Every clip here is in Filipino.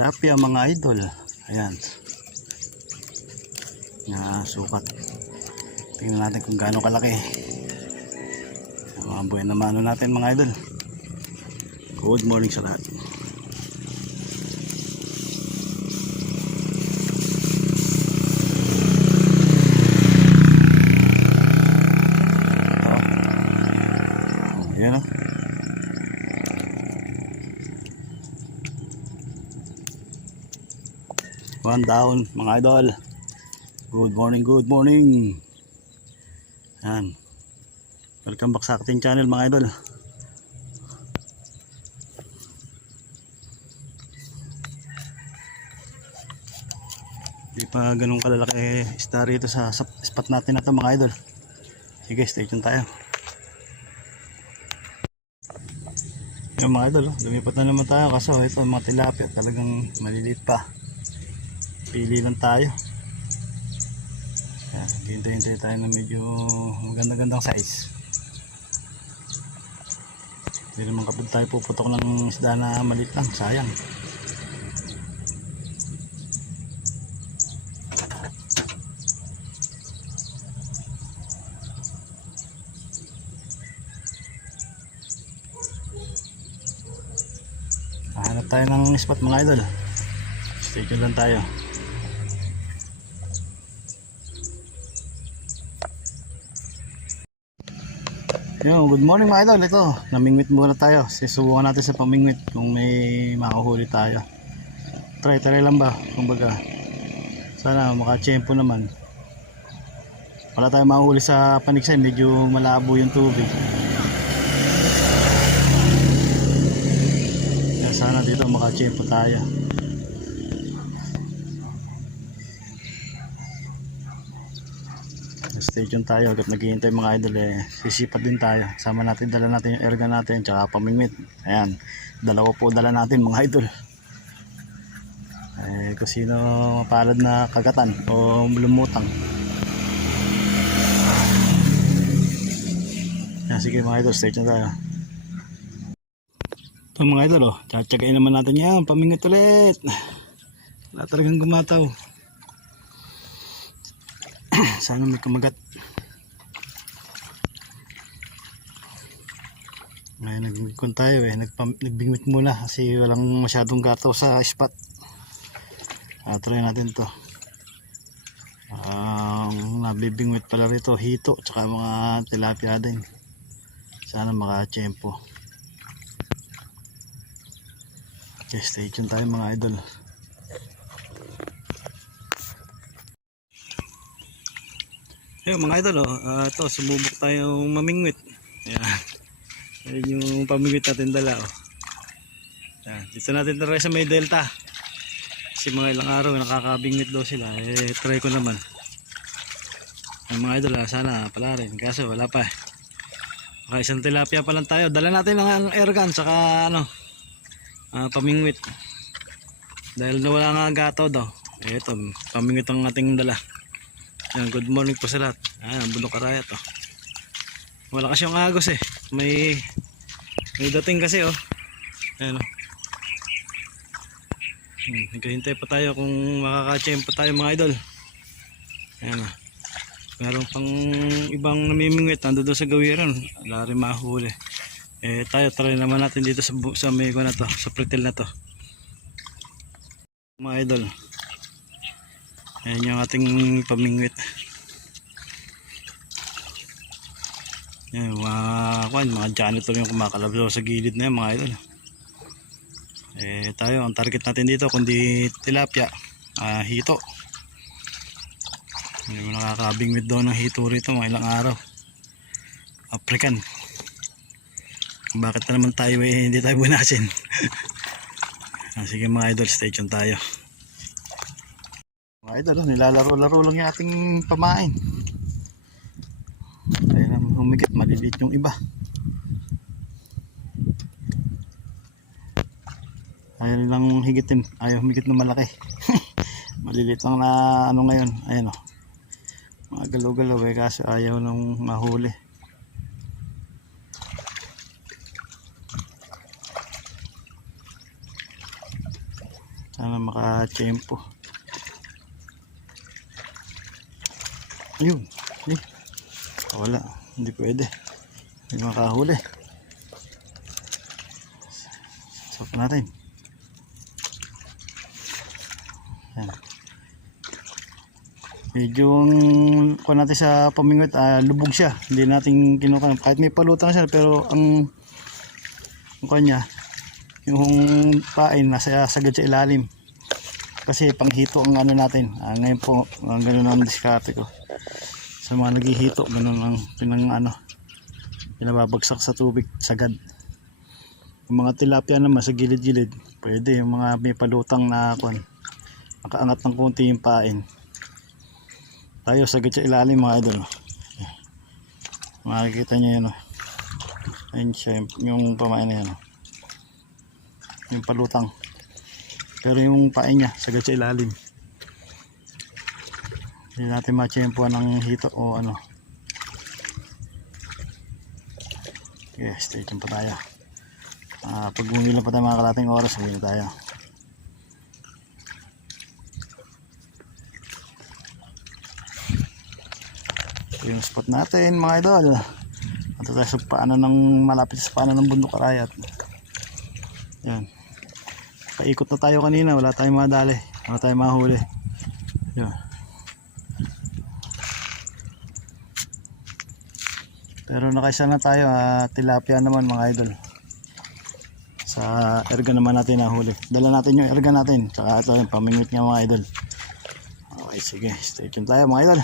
tilapia mga idol. Ayan. Na sukat tingnan natin kung gaano kalaki. Mga buhay na mano natin mga idol. Good morning sa lahat oh. yan o One down mga idol. Good morning, good morning. Yan. Welcome back sa ating channel mga idol. Di pa ganun kalalaki isda rito sa, sa spot natin na to mga idol. Sige, stay tuned tayo. Yung mga idol, lumipat na naman tayo kaso ito mga tilapia talagang maliliit pa pili lang tayo. Yan, hintay-hintay tayo na medyo magandang-gandang size. Hindi naman kapag tayo puputok ng isda na maliit lang, sayang. Hanap tayo ng spot mga idol. Stay tuned lang tayo Yo, good morning mga idol. Ito, namingwit muna tayo. Sisubukan natin sa pamingwit kung may makuhuli tayo. Try, try lang ba? Kumbaga, sana makachempo naman. Wala tayong makuhuli sa panigsay. Medyo malabo yung tubig. Kaya sana dito makachempo tayo. Stay tuned tayo hanggat naghihintay mga idol eh sisipat din tayo. Sama natin dala natin yung erga natin tsaka pamingwit. Ayan dalawa po dala natin mga idol. Eh kung sino mapalad na kagatan o lumutang. Ayan sige mga idol stay tuned tayo. Ito mga idol oh tsatsagain naman natin yan pamingwit ulit. Wala talagang gumataw sana may kumagat ngayon nagbingkon tayo eh. Nagpam, nagbingwit muna kasi walang masyadong gataw sa spot. Ah, try natin to. Um, nabibingwit pala rito hito tsaka mga tilapia din. Sana makachempo okay stay tuned tayo mga idol Ayun mga idol oh, uh, ito sumubok tayong mamingwit. Ayan. Ayan yung pamingwit natin dala oh. Ayan. Dito natin try sa may delta. Kasi mga ilang araw nakakabingwit daw sila. Eh try ko naman. Ayan, mga idol ah, sana pala rin. Kaso wala pa eh. Okay, isang tilapia pa lang tayo. Dala natin ang airgun saka ano, ah, pamingwit. Dahil nawala nga ang gato daw. Ito, pamingwit ang ating dala. Ayan, good morning po sa lahat. Ayan, bundok karayat oh. Wala kasi yung agos eh. May may dating kasi oh. Ayan oh. Hmm, naghihintay pa tayo kung makaka-champ pa tayo mga idol. Ayan oh. Meron pang ibang namimingwit nando doon sa gawiran. Wala rin mahuli. Eh tayo try naman natin dito sa sa ko na to, sa pretil na to. Mga idol. Ayan yung ating pamingwit. Yan, mga, kwan, mga janitor yung kumakalabso sa gilid na yan mga idol. Eh tayo, ang target natin dito kundi tilapia, ah, hito. Yung nakakabingwit daw ng hito rito mga ilang araw. African. Bakit na naman tayo eh, hindi tayo bunasin. ah, sige mga idol, stay tuned tayo. Idol, oh, nilalaro-laro lang yung ating pamain. Kaya naman humigit, maliliit yung iba. Ayaw nilang higitin, ayaw humigit na malaki. maliliit lang na ano ngayon, ayan o. Mga galaw-galaw eh, kaso ayaw nang mahuli. makachempo. Ayun. Eh. Wala. Hindi pwede. Hindi makahuli. Stop natin. Yan. Medyo kuha natin sa pamingwit, ah, lubog siya. Hindi natin kinukuha. Kahit may palutang siya, pero ang ang kanya, yung pain nasa sagad sa ilalim. Kasi panghito ang ano natin. Ah, ngayon po, ang ganun ang diskarte ko. Sa mga naghihito, ganun ang pinang ano, pinababagsak sa tubig, sagad. Yung mga tilapia naman sa gilid-gilid, pwede. Yung mga may palutang na kwan, nakaangat ng konti yung pain. Tayo sagad sa ilalim mga idol. Makikita nyo yun. Oh. Ayun siya, yung- pamain na yan. oh. Yung palutang. Pero yung pain niya, sagad sa ilalim. Hindi natin machempuan ng hito o ano. Okay, stay tuned pa tayo. Ah, pag bumili pa tayo mga kalating oras, uwi na tayo. Ito yung spot natin mga idol. Ito tayo sa paanan ng malapit sa paanan ng bundok karayat. Yan. Paikot na tayo kanina, wala tayong madali. Wala tayong mahuli. Yan. Pero nakaisa na tayo, ah, tilapia naman mga idol. Sa erga naman natin nahuli. Dala natin yung erga natin. Tsaka ito yung pamingwit niya mga idol. Okay, sige. Stay tuned tayo mga idol.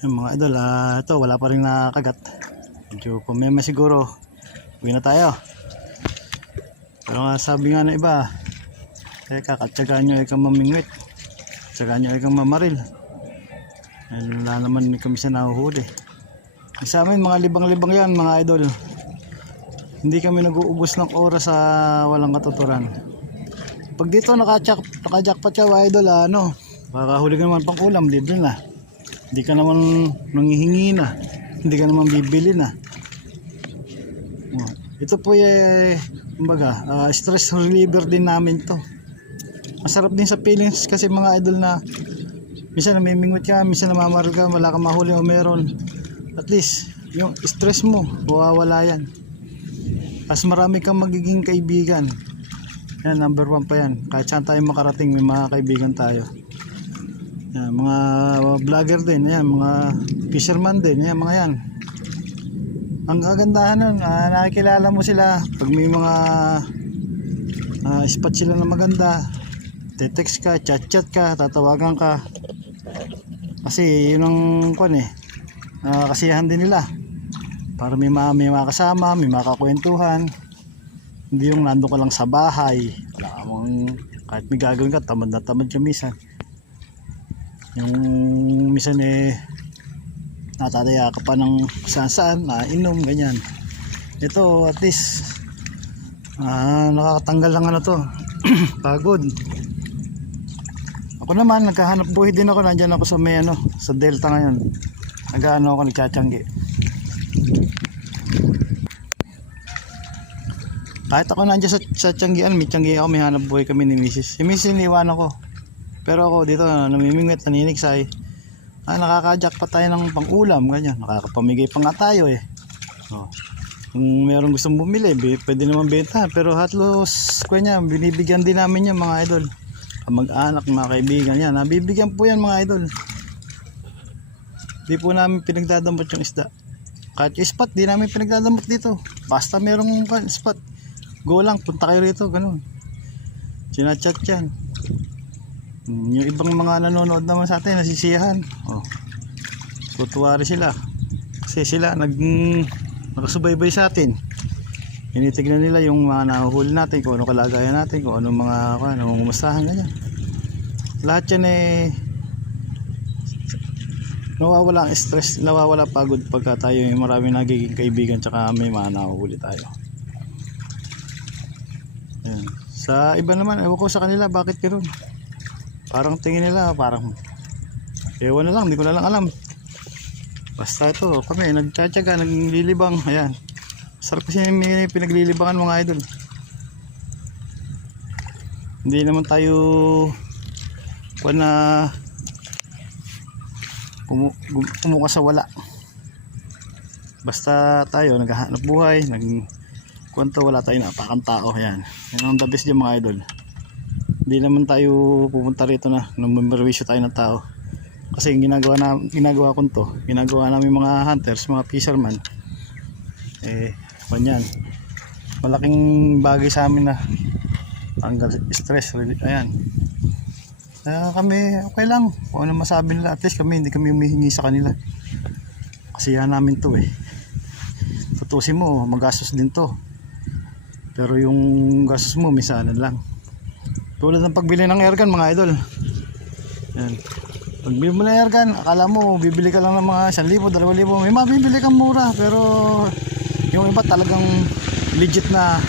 Yung mga idol, ah, ito wala pa rin nakagat. Medyo pumeme siguro. Uwi na tayo. Pero nga sabi nga ng iba, teka, katsagaan nyo ikang mamingwit. Katsagaan nyo ikang mamaril. Dahil wala naman kami sa nahuhuli. Sa amin, mga libang-libang yan, mga idol. Hindi kami nag-uubos ng oras sa walang katuturan. Pag dito naka-jack, naka-jackpot siya, mga idol, ah, ano, makakahuli ka naman pang ulam, dito na. Hindi ka naman nangihingi na. Hindi ka naman bibili na. Oh, Ito po eh, kumbaga, ah, stress reliever din namin to. Masarap din sa feelings kasi mga idol na minsan namimingwit ka, minsan namamaril ka, wala kang mahuli o meron. At least, yung stress mo, mawawala yan. Mas marami kang magiging kaibigan. Yan, number one pa yan. Kahit saan tayo makarating, may mga kaibigan tayo. Yan, mga vlogger din, yan, mga fisherman din, yan, mga yan. Ang kagandahan nun, ah, nakikilala mo sila pag may mga ah, spot sila na maganda. Te-text ka, chat-chat ka, tatawagan ka. Kasi yun ang kwan eh. ah, kasiyahan din nila. Para may, mga, may mga kasama, may makakwentuhan. Hindi yung nandun ka lang sa bahay. Wala ka mong, kahit may gagawin ka, tamad na tamad ka minsan. Yung minsan eh, natataya ka pa ng saan saan, nainom, ganyan. Ito, at least, ah, nakakatanggal lang ano to, pagod. Ako naman, nagkahanap buhay din ako, nandyan ako sa may ano, sa Delta ngayon. Nag-ano ako, nagtsatsyanggi. Kahit ako nandiyan sa, sa Tianggian, may Tianggi ako, may hanap buhay kami ni Mrs. Si Mrs. iniwan ako. Pero ako dito, namimingwit, naninigsay. Ah, nakakajak pa tayo ng pang-ulam, ganyan. Nakakapamigay pa nga tayo eh. Oh. Kung meron gustong bumili, pwede naman benta. Pero hatlos, kanya, binibigyan din namin yan mga idol. Mag-anak, mga kaibigan yan. Nabibigyan po yan mga idol. Di po namin pinagdadamot yung isda. Kahit yung spot, di namin pinagdadamot dito. Basta merong spot. Go lang, punta kayo rito, ganun. Sinachat yan. Mm, Yung ibang mga nanonood naman sa atin, nasisiyahan. Oh. Tutuwa rin sila. Kasi sila nag nakasubaybay sa atin. Tinitignan nila yung mga nahuhuli natin, kung ano kalagayan natin, kung ano mga kung ano, namumustahan ganyan. Lahat yan eh nawawala ang stress, nawawala pagod pagka tayo yung marami nagiging kaibigan tsaka may mga nahuhuli tayo. Ayan. Sa iba naman, ewan ko sa kanila bakit ganoon. Parang tingin nila, parang ewan na lang, hindi ko na lang alam. Basta ito, kami nagtsatsaga, naglilibang, ayan. Sarap kasi may pinaglilibangan mga idol. Hindi naman tayo na kumu, kumuha sa wala. Basta tayo naghahanap buhay, nag kwento wala tayong napakang tao yan. Yan ang the best yung mga idol. Hindi naman tayo pupunta rito na namimperwisyo tayo ng tao. Kasi yung ginagawa na ginagawa ko to, ginagawa namin mga hunters, mga fisherman. Eh, kanyan. Malaking bagay sa amin na tanggal stress. Ayan. Kaya kami, okay lang. Kung ano masabi nila, at least kami, hindi kami humihingi sa kanila. Kasi yan namin to eh. Tutusin mo, magastos din to. Pero yung gastos mo, misanan lang. Tulad ng pagbili ng airgun mga idol. Yan. Pagbili mo ng airgun, akala mo bibili ka lang ng mga 1,000, 2,000. May mabibili kang mura pero yung iba talagang legit na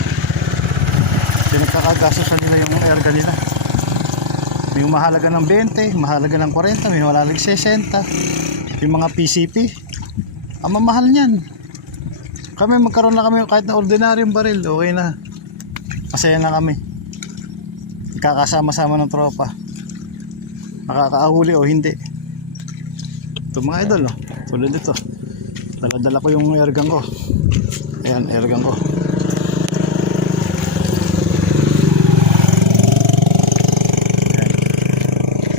pinagkakagastos sa nila yung airgun nila. May mahalaga ng 20, mahalaga ng 40, may mahalaga ng 60. Yung mga PCP, ang mamahal niyan. Kami magkaroon na kami kahit na ordinaryong baril, okay na. Masaya na kami. Kakasama-sama ng tropa. Nakakaahuli o hindi. Ito mga idol, oh. tulad dito. Dala-dala ko yung airgun ko. Ayan, airgun ko.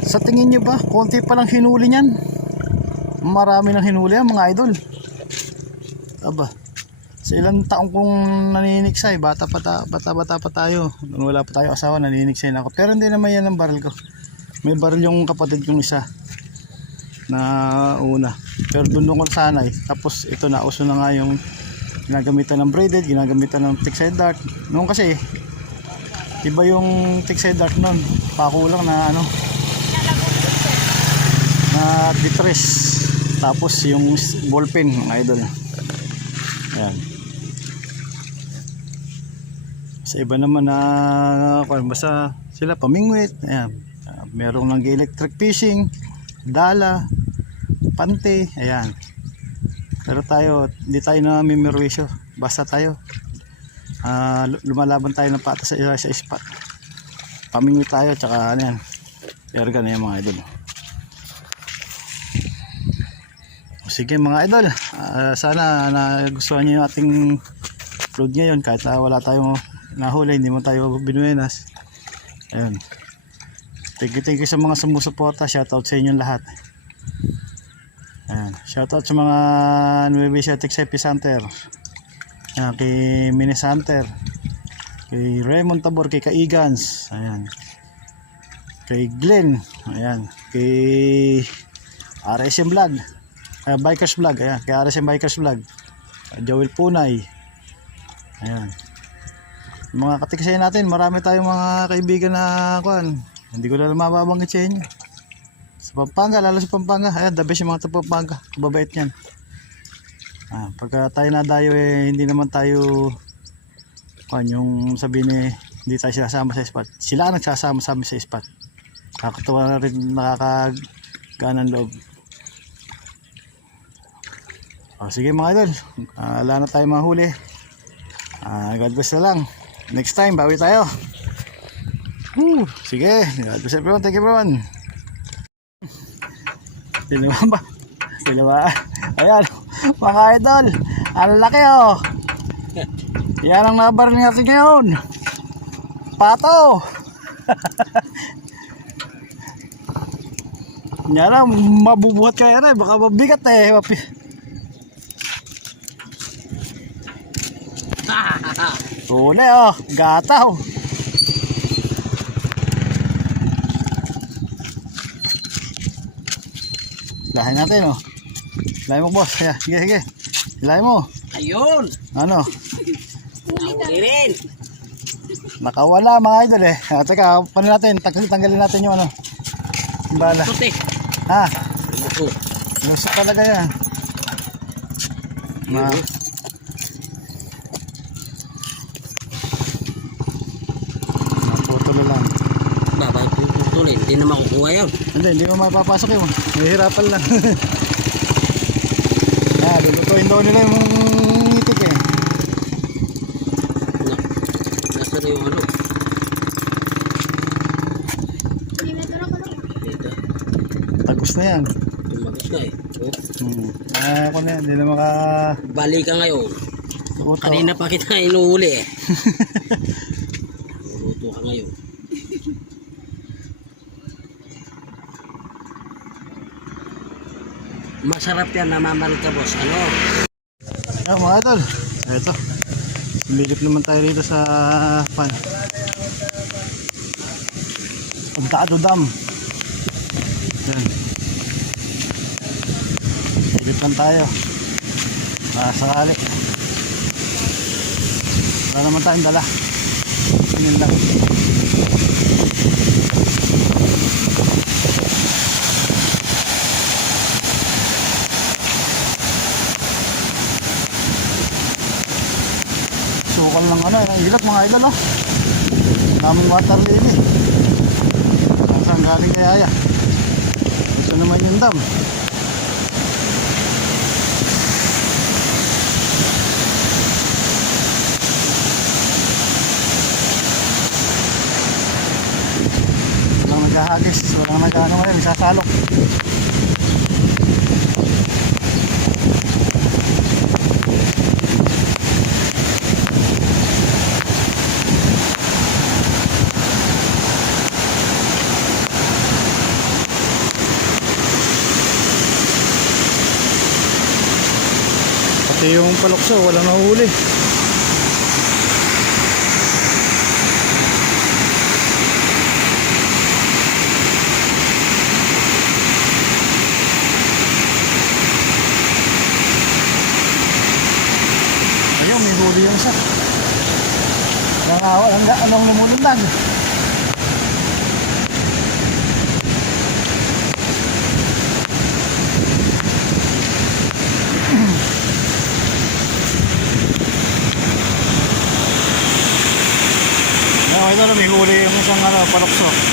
Sa tingin nyo ba, konti pa lang hinuli niyan? Marami nang hinuli yan mga idol. Aba, sa ilang taong kong naniniksay, bata pa, ta, bata, bata pa tayo. Nung wala pa tayo asawa, naniniksay na ako. Pero hindi naman yan ang baril ko. May baril yung kapatid kong isa na una. Pero doon doon ko sanay. Tapos ito na, uso na nga yung ginagamitan ng braided, ginagamitan ng tick-side dart. Noon kasi, iba yung tick-side dart noon. Pakulang na ano, na distress. Tapos yung ballpen, mga idol. Ayan. Sa iba naman na kung basta sila pamingwit. Ayan. Merong nag electric fishing, dala, pante, ayan. Pero tayo, hindi tayo na mimirwisyo. Basta tayo. lu- lumalaban tayo ng pata sa sa spot. Pamingwit tayo, tsaka ano yan. Erga na yung mga idol. Sige mga idol, ah, sana nagustuhan niyo yung ating upload ngayon kahit na wala tayong nahuli, hindi mo tayo binuenas. Ayun. Thank you, thank you sa mga sumusuporta. Shoutout sa inyong lahat. Ayan. Shoutout sa mga Nueva Tech Epicenter. Ayan, kay Minis Hunter. Kay Raymond Tabor, kay Kaigans. Ayan. Kay Glenn. Ayan. Kay RSM Vlog. Uh, Bikers Vlog. Ayan. Kay RSM Bikers Vlog. Joel Punay. Ayan. Mga katiksay natin, marami tayong mga kaibigan na kuan. Hindi ko na mababanggit sa inyo. Sa Pampanga, lalo sa Pampanga. Ayan, the best yung mga Pampanga. Kababait yan. Ah, pagka tayo nadayo eh, hindi naman tayo kuan yung sabihin eh, hindi tayo sinasama sa spot. Sila ang nagsasama sa amin sa spot. Nakakatuwa na rin, nakakaganang loob. Oh, sige mga idol, Ah, wala na tayo mahuli. Ah, God bless na lang. Next time, bawi tayo. Woo, sige, God bless everyone. Thank you everyone. Dalawa ba? Dalawa. Ayan, mga idol. Ang laki oh. Yan ang nabar natin ngayon. Pato. Yan lang, mabubuhat kaya na. Baka mabigat eh. Mapi- Uli oh, gataw. Lahin natin oh. Lahin mo boss. Kaya, sige, sige. Lahin mo. Ayun! Ano? Nahuli rin! Nakawala mga idol eh. Ah, teka, paano natin? Tanggalin, tanggalin natin yung ano. Yung bala. Puti! Ha? Gusto talaga yan. Ma Hindi na makukuha yun. Hindi, hindi mo mapapasok yun. Nahihirapan lang. ah, lulutuin daw nila yung itik eh. Na, nasa na yung ano? Tagos na yan. Tumagos na eh. Oh. Hmm. Ah, ako na yan. Hindi na maka... Bali ka ngayon. Uto. Kanina pa kita inuuli eh. Luto ka ngayon. Masarap yan namamalit ka boss. Ano? Ayan mga idol. Ito. Sumilip naman tayo rito sa pan. Pagkado dam. Yan. Silip lang tayo. Para sakali. Wala naman tayong dala. Yun lang. Sukal ng ano, yung ilap mga idol oh. Daming water lily. Saan saan galing kaya ya? Ito naman yung dam. Walang naghahagis, walang nag-ano ngayon, sasalok. Pati yung palokso, wala nahuli. Ayun, may huli yung isa. Nangawa, ang anong lumulundag. Ayun, ito na may huli yung isang ano, palokso. Pero